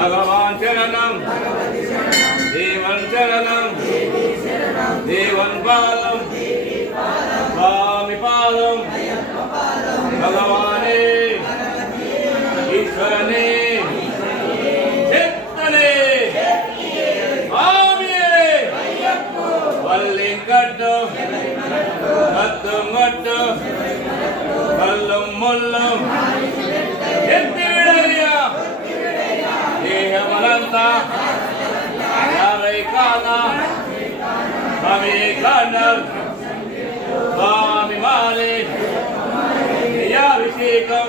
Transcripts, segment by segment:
भगवान शरणम देवन शरणम देवन पादम स्वामी पादम भगवाने ईश्वरने चित्तने स्वामिये वल्लिंकट्टु कत्तुंगट्टु कल्लुम मुल्लुम देहमलंता यारैकाना स्वामीकांडल स्वामी मारे याभिषेकम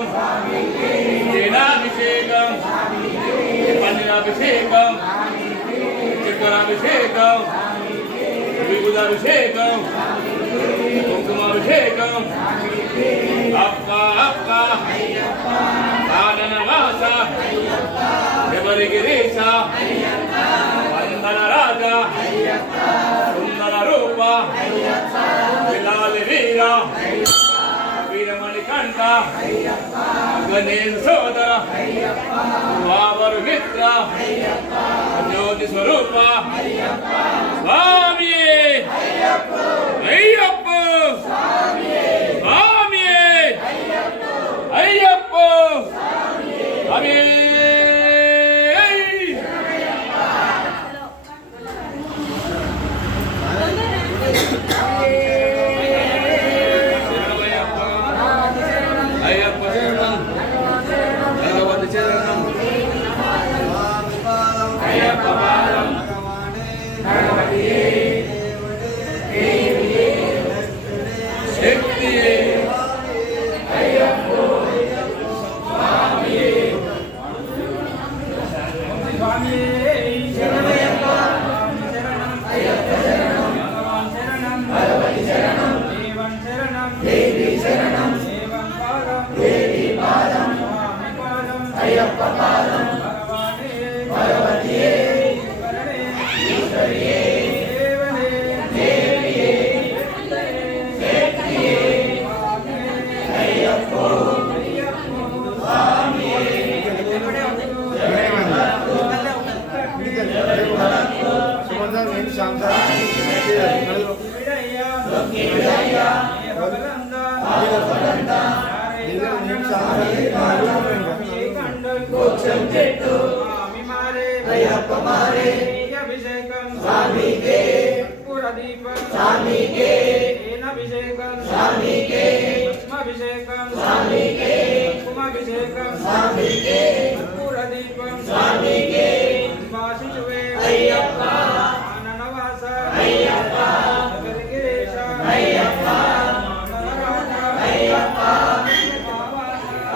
सेनाभिषेकम पंचाभिषेकम चक्राभिषेकम विभुदाभिषेकम कुंकुमाभिषेकम अप्पा अप्पा आननवासा गिरीश वंदन राजा सुंदर रूप विलाल वीरा वीरमणिकंठ गणेश सोदर वावर मित्र ज्योति स्वरूप स्वामी अय्यप्प स्वामी अय्यप्प स्वामी स्वामी के स्वामी के स्वामी के स्वामी के स्वामी के स्वामी के अय्यप्पा अय्यप्पा अय्यप्पा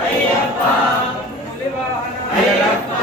अय्यप्पा अय्यप्पा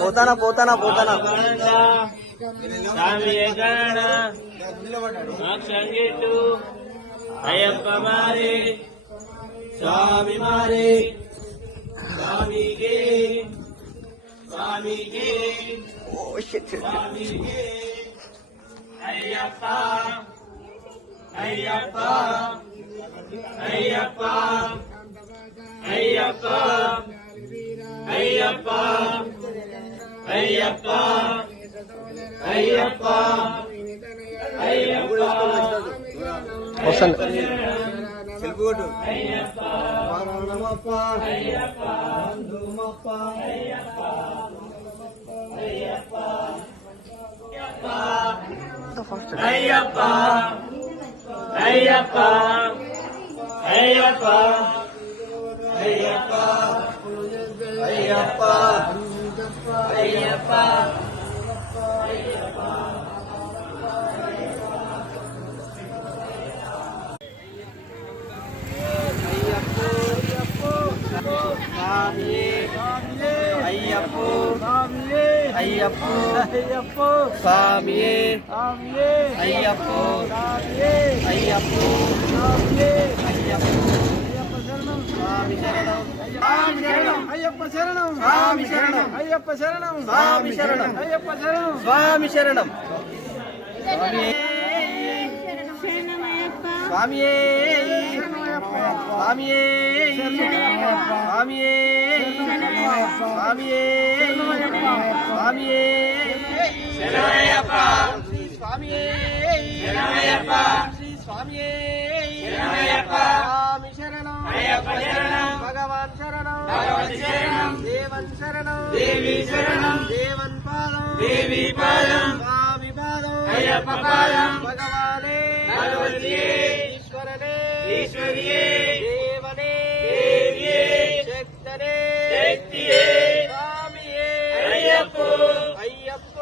పోతానా పోతానా పోతానా అయ్యప్ప మారే స్వామి మారే స్వామికే స్వామికే స్వామికే అయ్యప్ప అయ్యప్ప అయ్యప్ప అయ్యప్ప అయ్యప్ప అయ్యప్ప అయ్యప్ప అయ్యప్ప గూడు వరణమప్ప బంధుమప్ప అయ్యప్ప అయ్యప్ప అయ్యప్ప అయ్యప్ప అయ్యప్ప అయ్యప్ప అయ్యప్ప అయ్యప్ప అయ్యప్ప స్వామియే అయ్యప్ప అయ్యప్ప అయ్యప్ప శరణం స్వామి శరణం అయ్యప్ప శరణం స్వామి శరణం అయ్యప్ప శరణం స్వామి శరణం స్వామియే స్వామియే స్వామియే స్వామియే స్వామియే శరణమయ్యప్ప శ్రీ స్వామియే శరణమయ్యప్ప శ్రీ స్వామియే శరణమయ్యప్ప స్వామి శరణం అయ్యప్ప శరణం భగవాన్ శరణం భగవతి శరణం దేవన్ శరణం దేవి శరణం దేవన్ పాదం దేవి పాదం స్వామి పాదం అయ్యప్ప పాదం భగవానే భగవతియే ఈశ్వరనే ఈశ్వరియే దేవనే దేవియే శక్తనే శక్తియే స్వామియే అయ్యప్ప అయ్యప్ప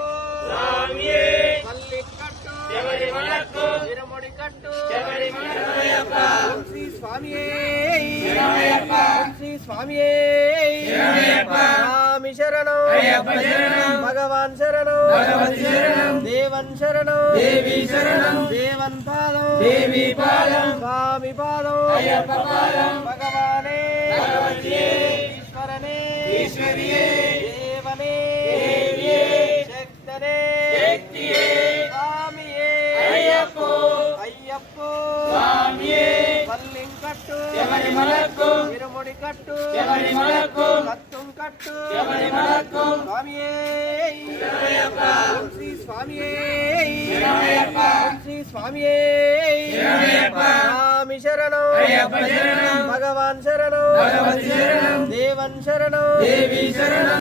స్వామియే మల్లికట్టు శబరిమలకు తిరుముడికట్టు శబరిమలయ్యప్ప శ్రీ స్వామియే శరణమయ్యప్ప శ్రీ స్వామియే శరణమయ్యప్ప స్వామి శరణం అయ్యప్ప శరణం భగవాన్ శరణం భగవతి శరణం దేవన్ శరణం దేవి శరణం దేవన్ పాదం దేవి పాదం స్వామి పాదం అయ్యప్ప పాదం భగవానే భగవతియే ఈశ్వరనే ఈశ్వరియే దేవనే దేవియే శక్తనే శక్తియే స్వామియే అయ్యప్ప అయ్యప్ప స్వామియే మల్లింకట్టు శబరిమలకు తిరుముడికట్టు శబరిమలకు కత్తుం కట్టు శబరిమలకు స్వామియే శరణమయ్యప్ప శ్రీ స్వామియే శరణమయ్యప్ప శ్రీ స్వామియే శరణమయ్యప్ప స్వామి శరణం అయ్యప్ప శరణం భగవాన్ శరణం భగవతి శరణం దేవన్ శరణం దేవి శరణం